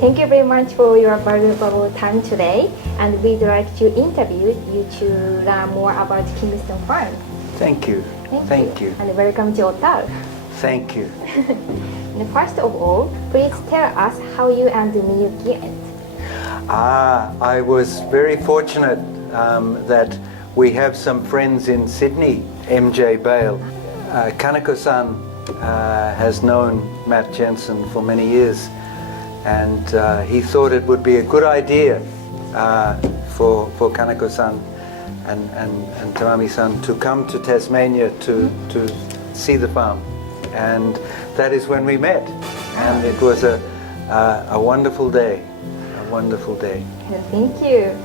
thank you very much for your valuable time today, and we'd like to interview you to learn more about Kingston Farm. Thank you. Thank you. And welcome to Otaru. Thank you. And first of all, please tell us how you and Miyuki met. I was very fortunate that we have some friends in Sydney, MJ Bale. Kaneko-san has known Matt Jensen for many years, and he thought it would be a good idea for Kaneko-san and Tamami-san to come to Tasmania to see the farm. And that is when we met, and it was a wonderful day, a wonderful day. Thank you.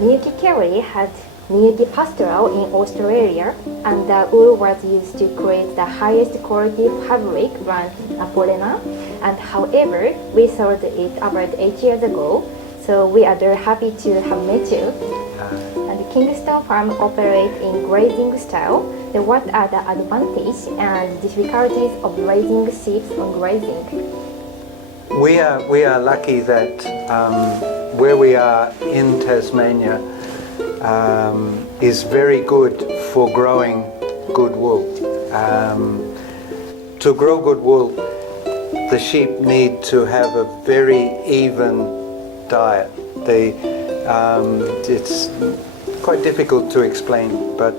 Miyuki Keori had Miyuki Pastoral in Australia, and the wool was used to create the highest quality fabric brand Napolina. And however, we sold it about 8 years ago, so we are very happy to have met you. And the Kingston Farm operates in grazing style. Then what are the advantages and difficulties of raising sheep on grazing? We are lucky that where we are in Tasmania is very good for growing good wool. To grow good wool, the sheep need to have a very even diet. It's quite difficult to explain, but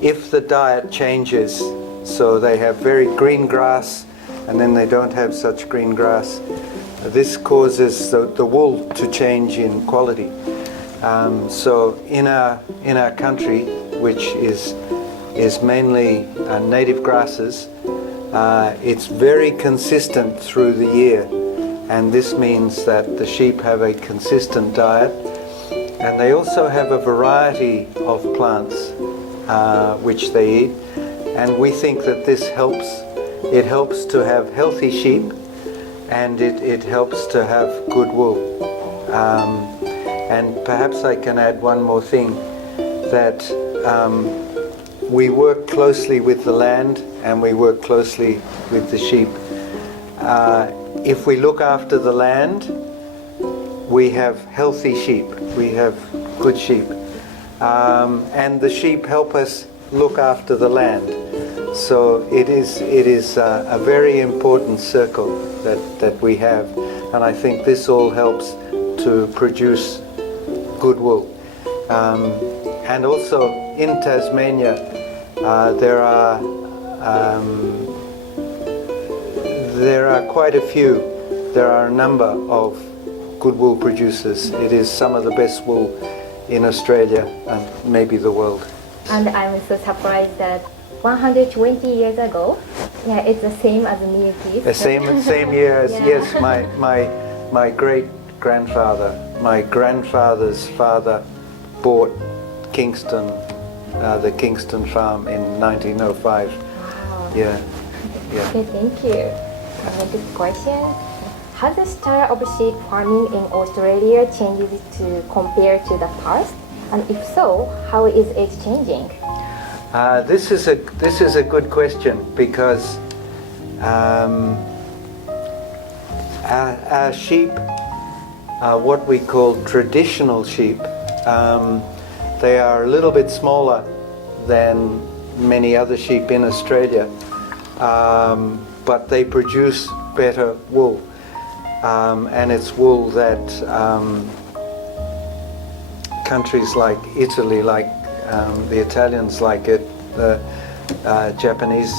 if the diet changes, so they have very green grass and then they don't have such green grass, this causes the wool to change in quality. So in our country, which is mainly native grasses, it's very consistent through the year, and this means that the sheep have a consistent diet, and they also have a variety of plants which they eat, and we think that this helps. It helps to have healthy sheep, and it helps to have good wool. And perhaps I can add one more thing, that we work closely with the land and we work closely with the sheep. If we look after the land, we have healthy sheep, we have good sheep. And the sheep help us look after the land. So it is a very important circle that we have, and I think this all helps to produce good wool. And also in Tasmania there are quite a few. There are a number of good wool producers. It is some of the best wool in Australia and maybe the world. And I'm so surprised that 120 years ago, yeah, it's the same as Miyuki's. The same year as, yeah. Yes, my great grandfather, my grandfather's father bought Kingston, the Kingston Farm in 1905. Wow. Yeah. Okay, thank you. Next question. Has the style of sheep farming in Australia changed to compare to the past? And if so, how is it changing? This is a good question, because our sheep are what we call traditional sheep. They are a little bit smaller than many other sheep in Australia, but they produce better wool, and it's wool that countries like Italy, like the Italians like it, the Japanese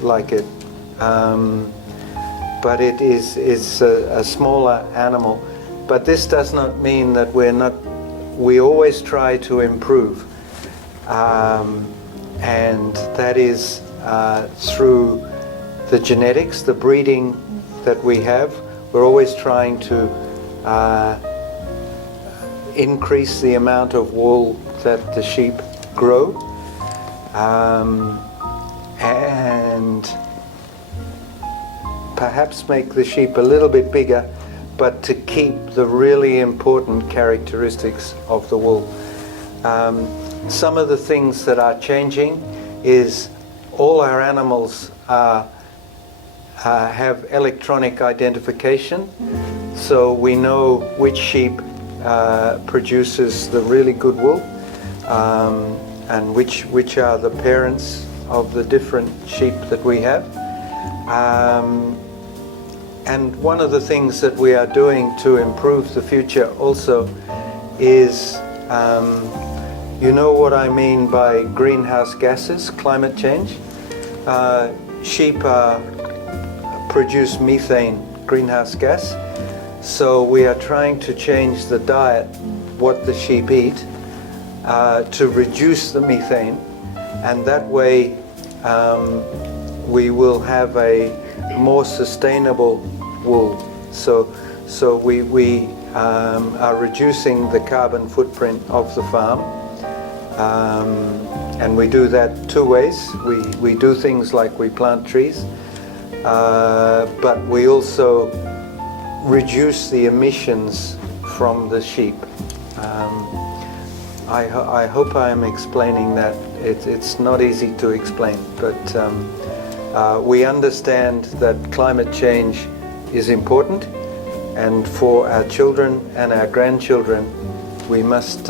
like it, but it's a smaller animal. But this does not mean that we always try to improve, and that is through the genetics, the breeding that we have. We're always trying to increase the amount of wool that the sheep grow, and perhaps make the sheep a little bit bigger, but to keep the really important characteristics of the wool. Some of the things that are changing is all our animals have electronic identification, so we know which sheep produces the really good wool, and which are the parents of the different sheep that we have. And one of the things that we are doing to improve the future also is, you know what I mean by greenhouse gases, climate change? Sheep produce methane, greenhouse gas. So we are trying to change the diet, what the sheep eat, to reduce the methane, and that way we will have a more sustainable wool. So we are reducing the carbon footprint of the farm, and we do that two ways. We do things like we plant trees, but we also reduce the emissions from the sheep. I hope I am explaining that. It's not easy to explain, but we understand that climate change is important, and for our children and our grandchildren, we must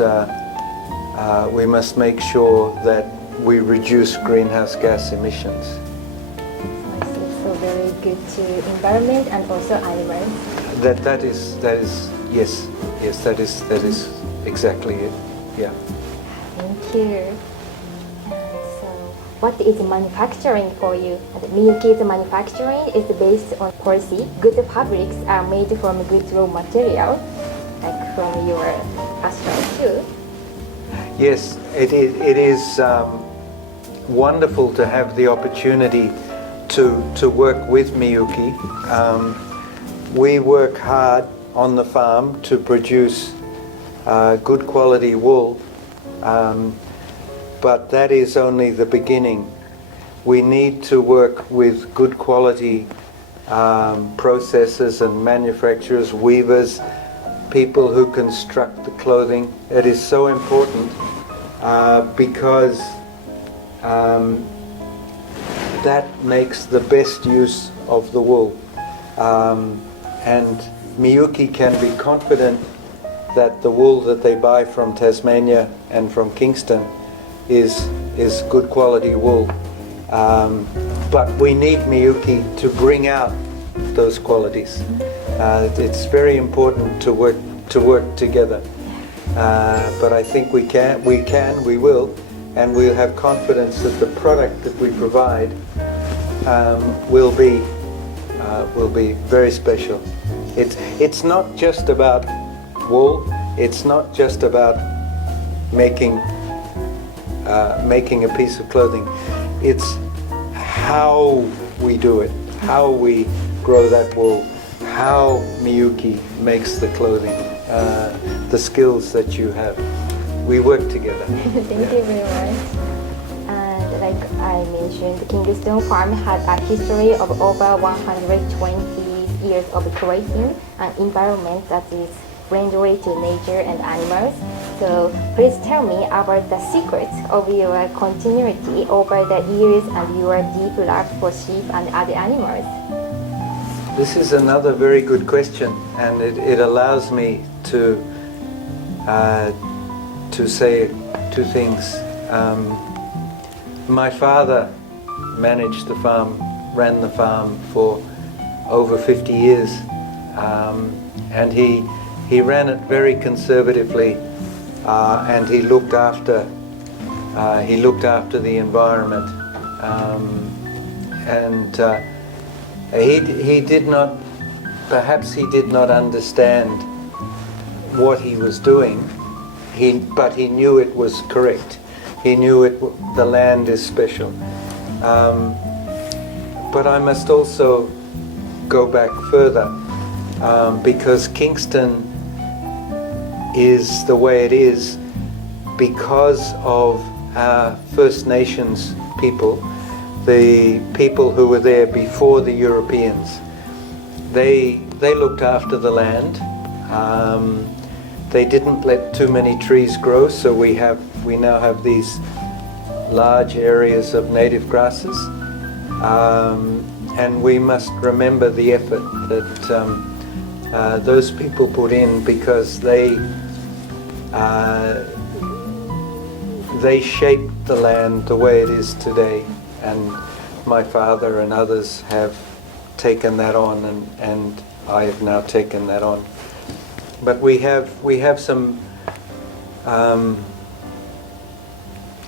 make sure that we reduce greenhouse gas emissions. So very good to environment and also animals. That is yes, that is exactly it. Yeah. Thank you. So, what is manufacturing for you? Miyuki's manufacturing is based on policy. Good fabrics are made from good raw material, like from your pasture too. Yes, it is wonderful to have the opportunity to work with Miyuki. We work hard on the farm to produce good quality wool, but that is only the beginning. We need to work with good quality processors and manufacturers, weavers, people who construct the clothing. It is so important because that makes the best use of the wool. And Miyuki can be confident that the wool that they buy from Tasmania and from Kingston is good quality wool. But we need Miyuki to bring out those qualities. It's very important to work together. But I think we will, and we'll have confidence that the product that we provide will be very special. It's not just about wool. It's not just about making a piece of clothing. It's how we do it, how we grow that wool, how Miyuki makes the clothing, the skills that you have. We work together. Thank you very much. And like I mentioned, Kingston Farm has a history of over 120 years of creating an environment that is friendly to nature and animals. So please tell me about the secrets of your continuity over the years and your deep love for sheep and other animals. This is another very good question, and it allows me to say two things. My father managed the farm, ran the farm for over 50 years, and he ran it very conservatively, and he looked after the environment, and he did not, perhaps he did not understand what he was doing, but he knew it was correct. He knew the land is special. But I must also go back further, because Kingston is the way it is because of our First Nations people, the people who were there before the Europeans. They looked after the land. They didn't let too many trees grow, so we now have these large areas of native grasses. And we must remember the effort those people put in because they shaped the land the way it is today, and my father and others have taken that on, and I have now taken that on. But we have some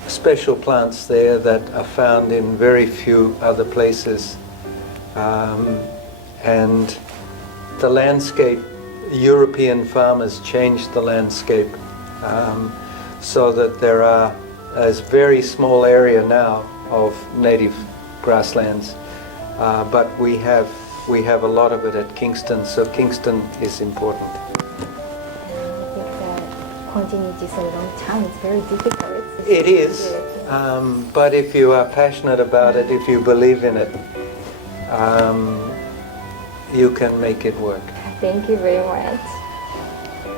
special plants there that are found in very few other places, and the landscape, European farmers changed the landscape so that there are a very small area now of native grasslands, but we have a lot of it at Kingston, so Kingston is important. Continuity so long time, it's very difficult. It is, but if you are passionate about it, if you believe in it, you can make it work. Thank you very much.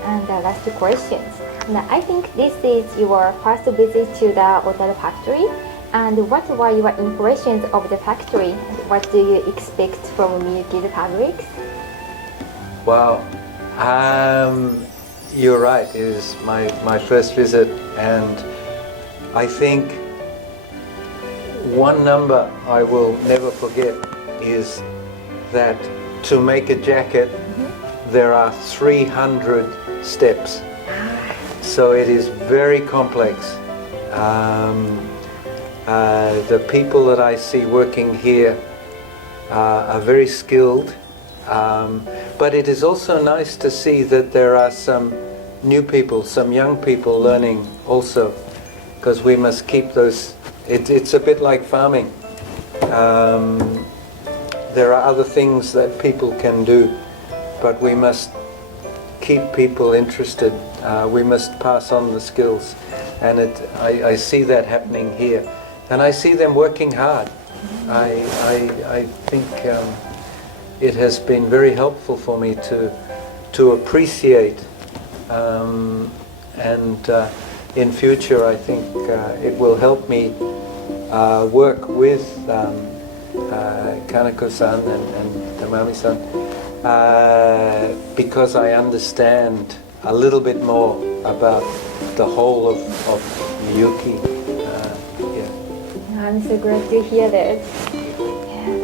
And the last two questions. Now, I think this is your first visit to the Otaru factory. And what were your impressions of the factory? What do you expect from Miyuki's fabrics? Wow. You're right, it is my first visit, and I think one number I will never forget is that to make a jacket there are 300 steps, so it is very complex. The people that I see working here are very skilled. But it is also nice to see that there are some new people, some young people learning also, because we must keep those. It's a bit like farming. There are other things that people can do, but we must keep people interested. We must pass on the skills, and I see that happening here, and I see them working hard. I think it has been very helpful for me to appreciate, and in future I think it will help me work with Kanako-san and Tamami-san, because I understand a little bit more about the whole of Miyuki. I'm so glad to hear that.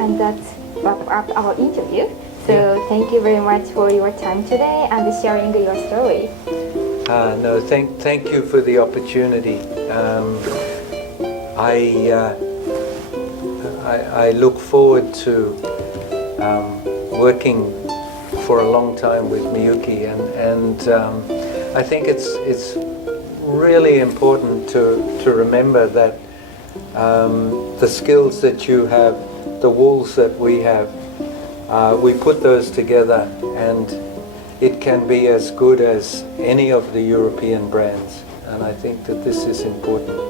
And that's wrap up our interview. So thank you very much for your time today and sharing your story. No, thank you for the opportunity. I look forward to working for a long time with Miyuki, and I think it's really important to remember that the skills that you have, the wools that we have, we put those together and it can be as good as any of the European brands, and I think that this is important.